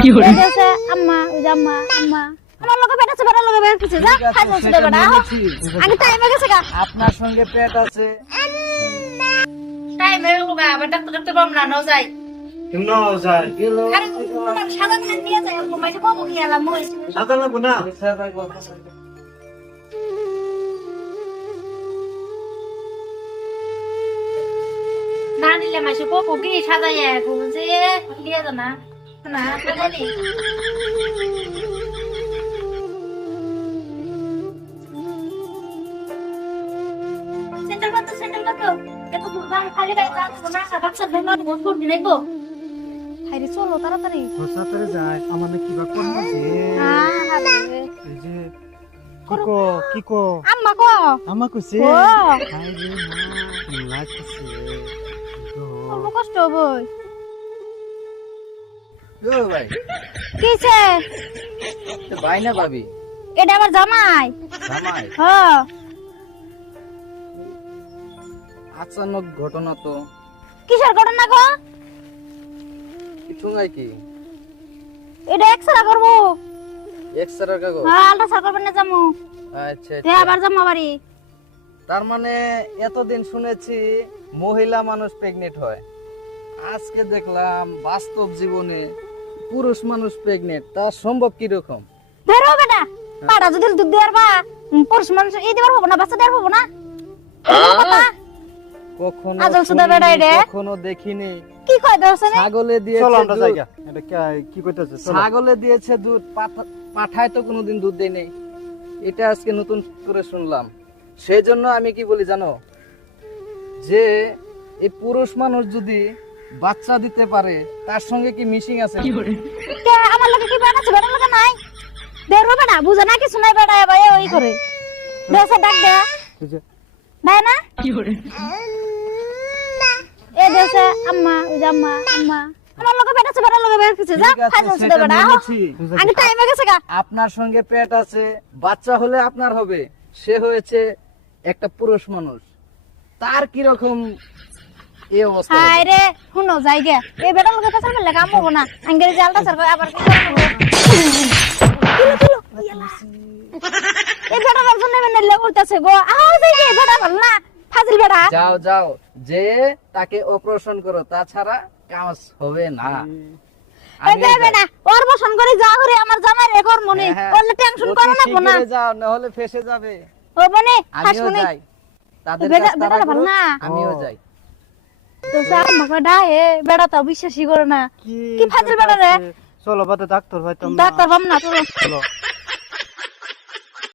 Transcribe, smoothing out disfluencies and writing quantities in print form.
দেছে আম্মা ওই যে আম্মা আম্মা আমার লগে পেট আছে বেটা লগে বের কিছু যা খাই যাচ্ছে বেটা আগে টাইম হয়ে গেছে গা আপনার সঙ্গে পেট আছে টাইম হয়ে গেল গা আবার ডাক্তার ডাক্তার বাম না নাও যাই নাও যায় গেল আরে সাদা দিন নিয়ে যাই ঘুমাইতে কবো কি এলাম মই সাদা না গুনা না নিলে মাসে কবো কি সাজাইয়া ঘুমছে দিয়ে যা না না সাজানি সেন্টার কত এত দূর খালি গায়ে যাচ্ছে না বাচ্চা ভেঙে বন্ধ করে দিলেই হাইরে চলো তাড়াতাড়ি সাতারে যায় আমাদের কি বা করব যে এই যে কিকো আম্মা কো আমা কইছে ও হাইরে মা লাগছে অল্প কষ্ট হবই ও ভাই কিছে তো ভাই না ভাবি এটা আমার জামাই জামাই হ্যাঁ আচানক ঘটনা তো কিসের ঘটনা গো কিছু নাই কি এটা এক্সরা করবো এক্সরা কাগজ হ্যাঁ আল্ট্রাসাউন্ড করবেন না যামু আচ্ছা তে আবার যামু বাড়ি তার মানে এতদিন শুনেছি মহিলা মানুষ প্রেগনেন্ট হয় আজকে দেখলাম বাস্তব জীবনে পুরুষ মানুষ প্রেগনেন্ট তা সম্ভব কি রকম ধরো বেটা পাড়া যদি দুধ দেওয়ার বা পুরুষ মানুষ এই দেওয়ার হবো না বাচ্চা দেওয়ার হবো না কখনো আজল সুদা বেড়া শুনিনি, রে। কখনো দেখিনি কি কয় দর্শনে ছাগলে দিয়েছে চলো আমরা দুধ। জায়গা এটা কি কইতাছে চলো ছাগলে দিয়েছে দুধ পাঠায় তো কোনোদিন দুধ দেয় নেই এটা আজকে নতুন করে শুনলাম সেই জন্য আমি কি বলি জানো যে এই পুরুষ মানুষ যদি বাচ্চা দিতে পারে তার সঙ্গে কি মিশিং আছে কে আমার লগে কি বেটা আছে বেটা লগে নাই ধরো বেটা বুঝে না কিছু নাই বেটা ভাই ওই করে দেশে ডাক দে এই যে দেয় না এ দেশে আম্মা ওই যে আম্মা আম্মা আমার লগে বেটা আছে বেটা লগে বের কিছু যা ঠিক আছে, খাই যাচ্ছে সেটা বেটা মেনেছি। আগে টাইম হয়ে গেছে গা আপনার সঙ্গে পেট আছে বাচ্চা হলে আপনার হবে সে হয়েছে একটা পুরুষ মানুষ তার কি রকম এই অবস্থা হবে? হায় রে শুনো যাই গে এই বেটা লগে পেছাল ফেললে কাম হবো না আঙ্গের যে আলটা সার আবার কি করবো এই বেটা একজন নেবে নিলে উঠতেছে গো আও যাই গে বেটা ভালো না ফাজিল বেটা যাও যাও যে তাকে অপারেশন করো তাছাড়া কাজ হবে না এই আমিও যাই। বেটা ওর বসন করে যা করে আমার জামাই রে কর মনে হ্যাঁ, হ্যাঁ। ওলে টেনশন অতি করো না কোনা শিগগিরই যাও নাহলে ফেসে যাবে ও মনে হাস আমিও মনে যাই তাদের বেটা কাছে তারা বেটা ভালো করুক, না আমিও যাই তো স্যার আমাকে ডাহে বেটা তো বিশ্বাসই করে না কি ফাজিল বেটা রে চলো বাদে ডাক্তার ভাই তো ডাক্তার বাম না চলো চলো